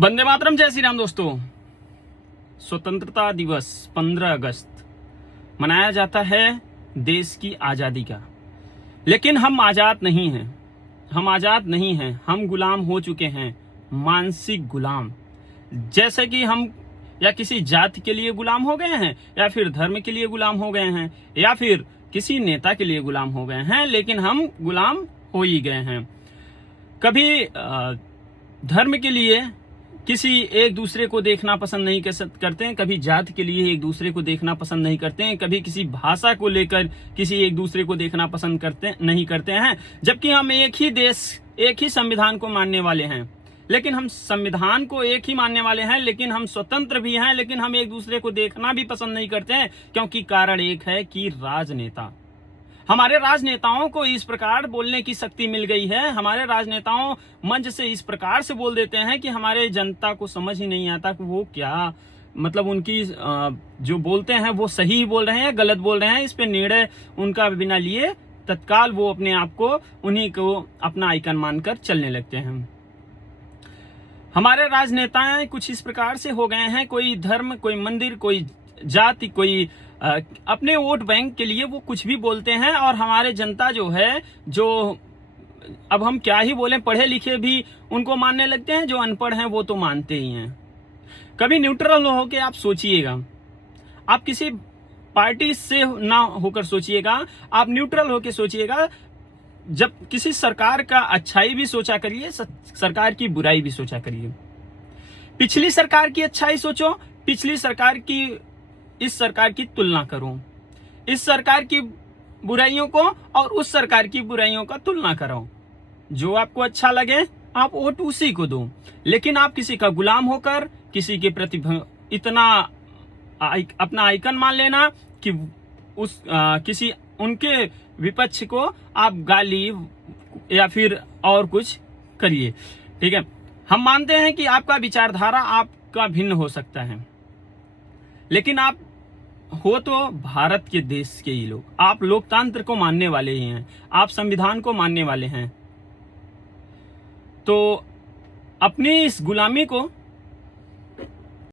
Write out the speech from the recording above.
वंदे मातरम। जय श्री राम। दोस्तों, स्वतंत्रता दिवस 15 अगस्त मनाया जाता है देश की आजादी का। लेकिन हम आजाद नहीं हैं। हम गुलाम हो चुके हैं, मानसिक गुलाम। जैसे कि हम या किसी जाति के लिए गुलाम हो गए हैं, या फिर धर्म के लिए गुलाम हो गए हैं, या फिर किसी नेता के लिए गुलाम हो गए हैं, लेकिन हम गुलाम हो ही गए हैं। कभी धर्म के लिए किसी एक दूसरे को देखना पसंद नहीं करते हैं, कभी जाति के लिए एक दूसरे को देखना पसंद नहीं करते हैं, कभी किसी भाषा को लेकर किसी एक दूसरे को देखना पसंद नहीं करते हैं। जबकि हम एक ही देश, एक ही संविधान को मानने वाले हैं। लेकिन हम संविधान को एक ही मानने वाले हैं, लेकिन हम स्वतंत्र भी हैं, लेकिन हम एक दूसरे को देखना भी पसंद नहीं करते हैं। क्योंकि कारण एक है कि राजनेता, हमारे राजनेताओं को इस प्रकार बोलने की शक्ति मिल गई है। हमारे राजनेताओं मंच से इस प्रकार से बोल देते हैं कि हमारे जनता को समझ ही नहीं आता कि वो क्या, मतलब उनकी जो बोलते हैं वो सही ही बोल रहे हैं या गलत बोल रहे हैं। इस पे निर्णय उनका बिना लिए तत्काल वो अपने आप को उन्हीं को अपना आइकन मानकर चलने लगते हैं। हमारे राजनेताएं कुछ इस प्रकार से हो गए हैं, कोई धर्म, कोई मंदिर, कोई जाति, कोई अपने वोट बैंक के लिए वो कुछ भी बोलते हैं। और हमारे जनता जो है, जो अब हम क्या ही बोलें, पढ़े लिखे भी उनको मानने लगते हैं, जो अनपढ़ हैं वो तो मानते ही हैं। कभी न्यूट्रल होकर आप सोचिएगा, आप किसी पार्टी से ना होकर सोचिएगा, आप न्यूट्रल होकर सोचिएगा। जब किसी सरकार का अच्छाई भी सोचा करिए, सरकार की बुराई भी सोचा करिए। पिछली सरकार की अच्छाई सोचो, पिछली सरकार की इस सरकार की तुलना करो, इस सरकार की बुराइयों को और उस सरकार की बुराइयों का तुलना करो। जो आपको अच्छा लगे आप वोट उसी को दो। लेकिन आप किसी का गुलाम होकर किसी के प्रति इतना अपना आइकन मान लेना कि किसी उनके विपक्ष को आप गाली या फिर और कुछ करिए। ठीक है, हम मानते हैं कि आपका विचारधारा आपका भिन्न हो सकता है, लेकिन आप हो तो भारत के देश के ही लोग। आप लोकतंत्र को मानने वाले ही हैं, आप संविधान को मानने वाले हैं। तो अपनी इस गुलामी को